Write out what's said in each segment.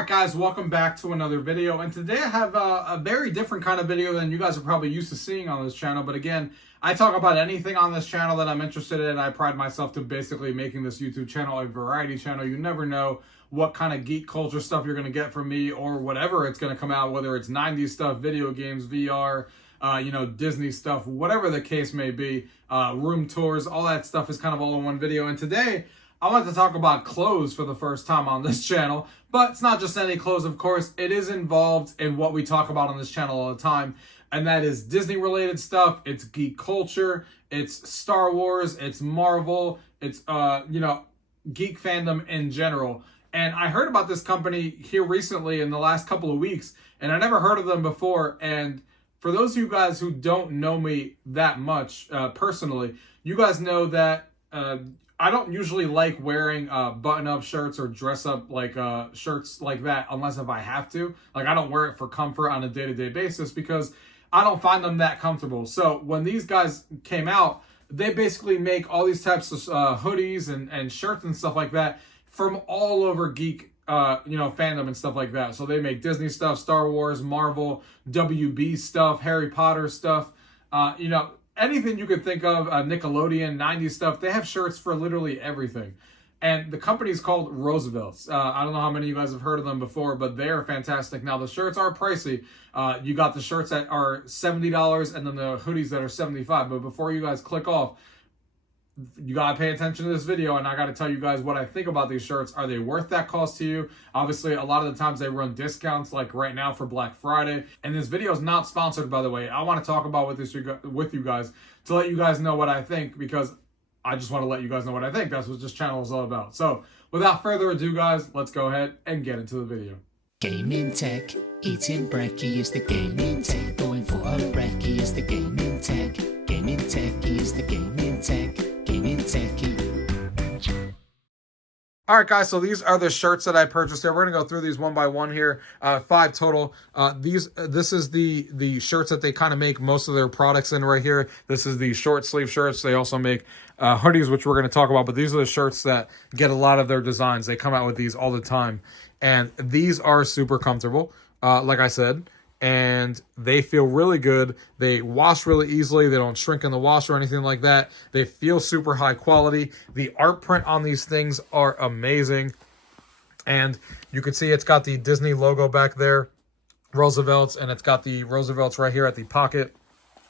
Alright guys, welcome back to another video, and today I have a very different kind of video than you guys are probably used to seeing on this channel. But again, I talk about anything on this channel that I'm interested in. I pride myself to basically making this YouTube channel a variety channel. You never know what kind of geek culture stuff you're going to get from me, or whatever it's going to come out, whether it's 90s stuff, video games, VR, Disney stuff, whatever the case may be, room tours, all that stuff is kind of all in one video. And today I want to talk about clothes for the first time on this channel, but it's not just any clothes, of course. It is involved in what we talk about on this channel all the time, and that is Disney-related stuff. It's geek culture, it's Star Wars, it's Marvel, it's, geek fandom in general. And I heard about this company here recently in the last couple of weeks, and I never heard of them before. And for those of you guys who don't know me that much personally, you guys know that I don't usually like wearing button-up shirts or dress-up like shirts like that unless if I have to. Like, I don't wear it for comfort on a day-to-day basis because I don't find them that comfortable. So when these guys came out, they basically make all these types of hoodies and shirts and stuff like that from all over geek fandom and stuff like that. So they make Disney stuff, Star Wars, Marvel, WB stuff, Harry Potter stuff, anything you could think of, Nickelodeon, 90s stuff. They have shirts for literally everything. And the company is called RSVLTS. I don't know how many of you guys have heard of them before, but they are fantastic. Now, the shirts are pricey. You got the shirts that are $70 and then the hoodies that are $75. But before you guys click off, you got to pay attention to this video, and I got to tell you guys what I think about these shirts. Are they worth that cost to you? Obviously, a lot of the times they run discounts, like right now for Black Friday. And this video is not sponsored, by the way. I want to talk about with you guys to let you guys know what I think, because I just want to let you guys know what I think. That's what this channel is all about. So without further ado, guys, let's go ahead and get into the video. Gaming tech, eating brekkie is the gaming tech. Going for a brekkie is the gaming tech. Gaming techie is the gaming tech. Gaming techie. All right, guys, so these are the shirts that I purchased here. We're going to go through these one by one here, 5 total. This is the shirts that they kind of make most of their products in right here. This is the short sleeve shirts. They also make hoodies, which we're going to talk about, but these are the shirts that get a lot of their designs. They come out with these all the time, and these are super comfortable, like I said, and they feel really good. They wash really easily. They don't shrink in the wash or anything like that. They feel super high quality. The art print on these things are amazing. And you can see it's got the Disney logo back there, RSVLTS, and it's got the RSVLTS right here at the pocket,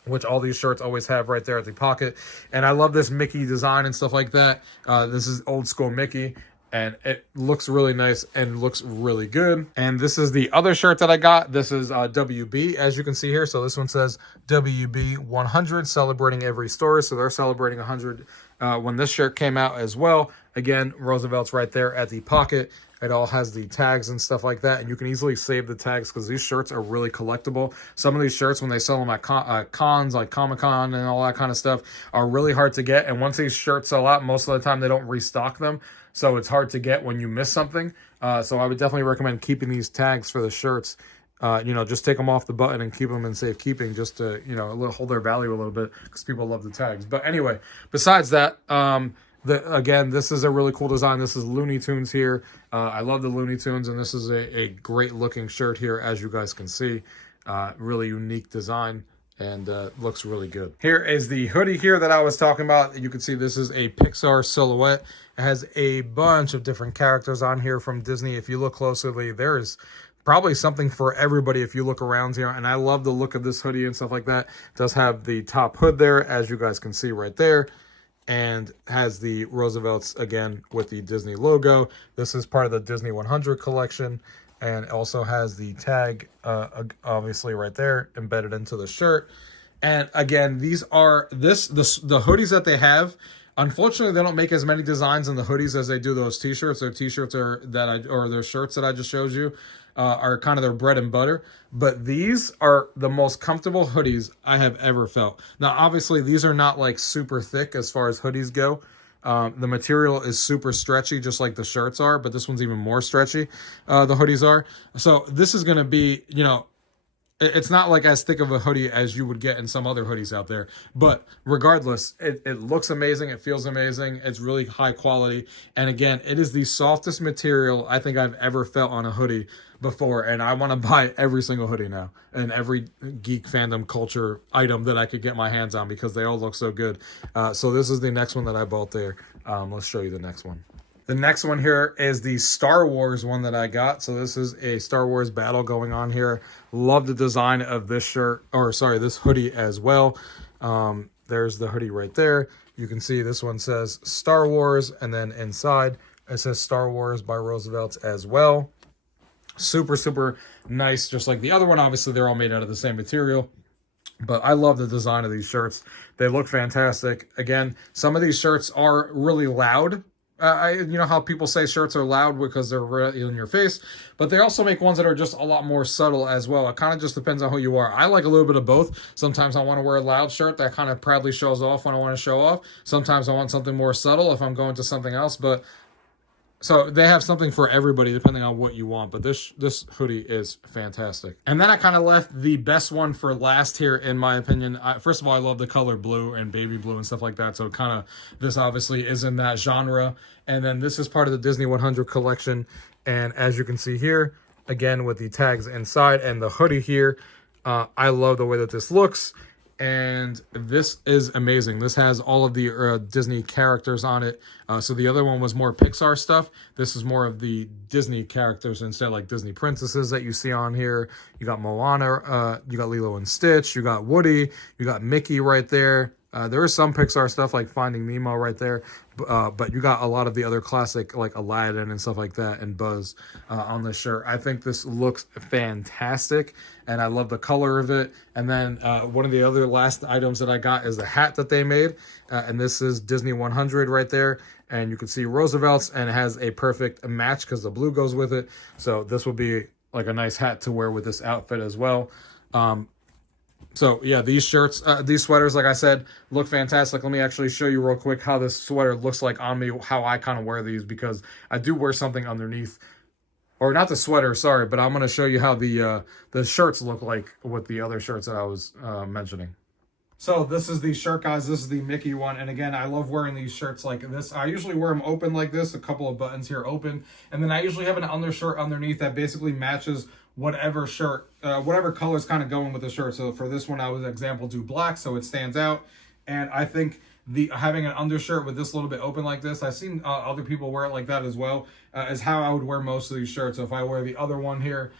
which all these shirts always have right there at the pocket. And I love this Mickey design and stuff like that. This is old school Mickey, and it looks really nice and looks really good. And this is the other shirt that I got. This is WB, as you can see here. So this one says WB 100, celebrating every story. So they're celebrating 100 when this shirt came out as well. Again, RSVLTS right there at the pocket. It all has the tags and stuff like that, and you can easily save the tags because these shirts are really collectible. Some of these shirts, when they sell them at cons like Comic-Con and all that kind of stuff, are really hard to get. And once these shirts sell out, most of the time they don't restock them, so it's hard to get when you miss something. So I would definitely recommend keeping these tags for the shirts. Just take them off the button and keep them in safekeeping, just to hold their value a little bit, because people love the tags. But anyway, besides that, again, this is a really cool design. This is Looney Tunes here. I love the Looney Tunes, and this is a great looking shirt here, as you guys can see. Really unique design, and looks really good. Here is the hoodie here that I was talking about. You can see this is a Pixar silhouette. It has a bunch of different characters on here from Disney. If you look closely, there is probably something for everybody if you look around here. And I love the look of this hoodie and stuff like that. It does have the top hood there, as you guys can see right there, and has the RSVLTS again with the Disney logo. This is part of the Disney 100 collection, and also has the tag obviously right there embedded into the shirt. And again, these are the hoodies that they have. Unfortunately, they don't make as many designs in the hoodies as they do those t-shirts. Their t-shirts or their shirts that I just showed you are kind of their bread and butter. But these are the most comfortable hoodies I have ever felt. Now, obviously, these are not like super thick as far as hoodies go. The material is super stretchy, just like the shirts are, but this one's even more stretchy. The hoodies are. So this is going to be, It's not like as thick of a hoodie as you would get in some other hoodies out there. But regardless, it looks amazing. It feels amazing. It's really high quality. And again, it is the softest material I think I've ever felt on a hoodie before. And I want to buy every single hoodie now and every geek fandom culture item that I could get my hands on because they all look so good. So this is the next one that I bought there. Let's show you the next one. The next one here is the Star Wars one that I got. So this is a Star Wars battle going on here. Love the design of this shirt, or sorry, this hoodie as well. There's the hoodie right there. You can see this one says Star Wars, and then inside it says Star Wars by RSVLTS as well. Super, super nice, just like the other one. Obviously, they're all made out of the same material. But I love the design of these shirts. They look fantastic. Again, some of these shirts are really loud. You know how people say shirts are loud because they're right in your face, but they also make ones that are just a lot more subtle as well. It kind of just depends on who you are. I like a little bit of both. Sometimes I want to wear a loud shirt that kind of proudly shows off when I want to show off. Sometimes I want something more subtle if I'm going to something else, but so they have something for everybody depending on what you want, but this hoodie is fantastic. And then I kind of left the best one for last here, in my opinion. First of all, I love the color blue and baby blue and stuff like that, so kind of this obviously is in that genre. And then this is part of the Disney 100 collection, and as you can see here, again with the tags inside and the hoodie here, I love the way that this looks. And this is amazing. This has all of the Disney characters on it. So the other one was more Pixar stuff. This is more of the Disney characters instead, like Disney princesses that you see on here. You got Moana, you got Lilo and Stitch, you got Woody, you got Mickey right there. There is some Pixar stuff like Finding Nemo right there, but you got a lot of the other classic like Aladdin and stuff like that and Buzz on this shirt. I think this looks fantastic, and I love the color of it. And then one of the other last items that I got is the hat that they made, and this is Disney 100 right there. And you can see RSVLTS, and it has a perfect match because the blue goes with it. So this would be like a nice hat to wear with this outfit as well. So yeah, these shirts, these sweaters, like I said, look fantastic. Let me actually show you real quick how this sweater looks like on me, how I kind of wear these, because I do wear something underneath, or not the sweater, sorry, but I'm going to show you how the shirts look like with the other shirts that I was mentioning. So this is the shirt, guys. This is the Mickey one. And again, I love wearing these shirts like this. I usually wear them open like this, a couple of buttons here open. And then I usually have an undershirt underneath that basically matches whatever shirt, whatever color is kind of going with the shirt. So for this one, I would example do black so it stands out. And I think having an undershirt with this little bit open like this, I've seen other people wear it like that as well, is how I would wear most of these shirts. So if I wear the other one here,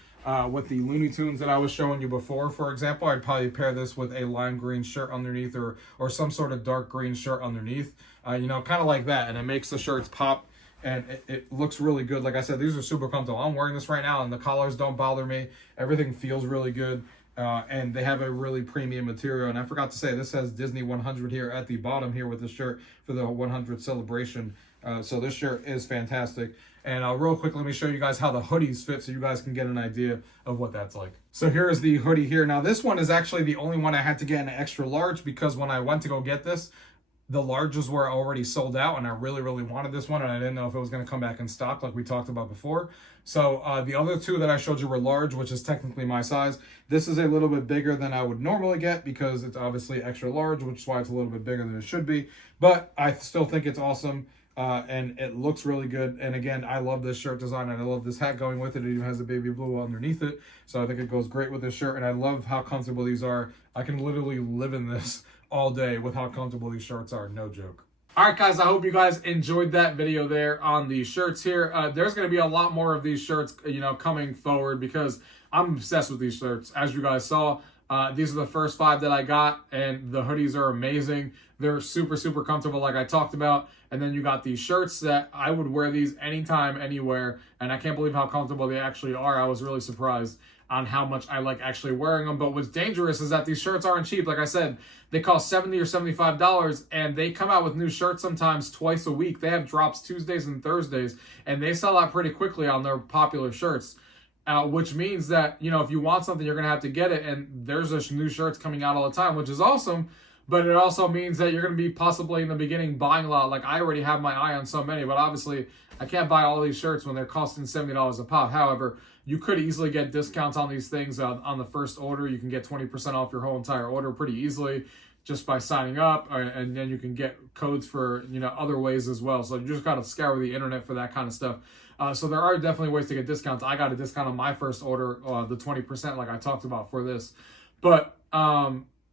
with the Looney Tunes that I was showing you before, for example, I'd probably pair this with a lime green shirt underneath, or some sort of dark green shirt underneath, you know, kind of like that. And it makes the shirts pop, and it looks really good. Like I said, these are super comfortable. I'm wearing this right now, and the collars don't bother me. Everything feels really good, and they have a really premium material. And I forgot to say, this has Disney 100 here at the bottom here with the shirt for the 100 celebration. So this shirt is fantastic. And real quick, let me show you guys how the hoodies fit so you guys can get an idea of what that's like. So here is the hoodie here. Now this one is actually the only one I had to get in an extra large, because when I went to go get this, the larges were already sold out, and I really, really wanted this one, and I didn't know if it was going to come back in stock like we talked about before. So the other two that I showed you were large, which is technically my size. This is a little bit bigger than I would normally get because it's obviously extra large, which is why it's a little bit bigger than it should be. But I still think it's awesome. And it looks really good. And again, I love this shirt design, and I love this hat going with it. It even has a baby blue underneath it. So I think it goes great with this shirt, and I love how comfortable these are. I can literally live in this all day with how comfortable these shirts are. No joke. All right, guys, I hope you guys enjoyed that video there on the shirts here. There's going to be a lot more of these shirts, you know, coming forward, because I'm obsessed with these shirts. As you guys saw, these are the first 5 that I got, and the hoodies are amazing. They're super, super comfortable like I talked about. And then you got these shirts that I would wear these anytime, anywhere. And I can't believe how comfortable they actually are. I was really surprised on how much I like actually wearing them. But what's dangerous is that these shirts aren't cheap. Like I said, they cost $70 or $75, and they come out with new shirts sometimes twice a week. They have drops Tuesdays and Thursdays, and they sell out pretty quickly on their popular shirts. Which means that, you know, if you want something, you're going to have to get it. And there's just new shirts coming out all the time, which is awesome. But it also means that you're going to be possibly in the beginning buying a lot. Like, I already have my eye on so many, but obviously I can't buy all these shirts when they're costing $70 a pop. However, you could easily get discounts on these things on the first order. You can get 20% off your whole entire order pretty easily just by signing up, and then you can get codes for, you know, other ways as well. So you just got to scour the internet for that kind of stuff. So there are definitely ways to get discounts. I got a discount on my first order, the 20% like I talked about for this. But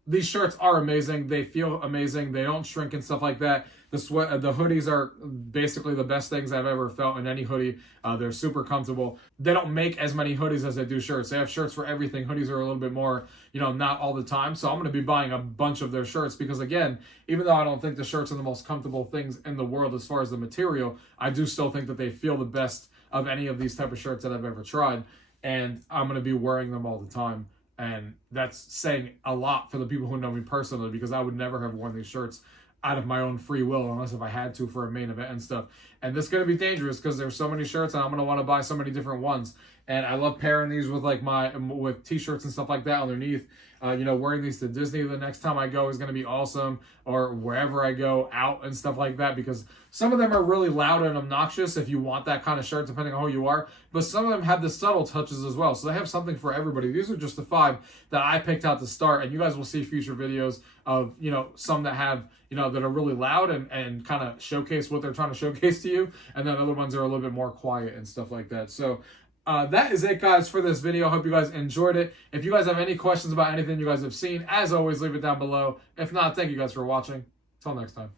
these shirts are amazing. They feel amazing. They don't shrink and stuff like that. The hoodies are basically the best things I've ever felt in any hoodie. They're super comfortable. They don't make as many hoodies as they do shirts. They have shirts for everything. Hoodies are a little bit more, you know, not all the time. So I'm going to be buying a bunch of their shirts because, again, even though I don't think the shirts are the most comfortable things in the world as far as the material, I do still think that they feel the best of any of these type of shirts that I've ever tried. And I'm going to be wearing them all the time. And that's saying a lot for the people who know me personally, because I would never have worn these shirts out of my own free will unless if I had to for a main event and stuff. And this is going to be dangerous because there's so many shirts and I'm going to want to buy so many different ones. And I love pairing these with like with t-shirts and stuff like that underneath. You know, wearing these to Disney the next time I go is going to be awesome, or wherever I go out and stuff like that, because some of them are really loud and obnoxious if you want that kind of shirt, depending on who you are. But some of them have the subtle touches as well. So they have something for everybody. These are just the 5 that I picked out to start. And you guys will see future videos of, you know, some that have, you know, that are really loud and kind of showcase what they're trying to showcase to you. And then other ones are a little bit more quiet and stuff like that. So that is it, guys, for this video. I hope you guys enjoyed it. If you guys have any questions about anything you guys have seen, as always, leave it down below. If not, thank you guys for watching. Till next time.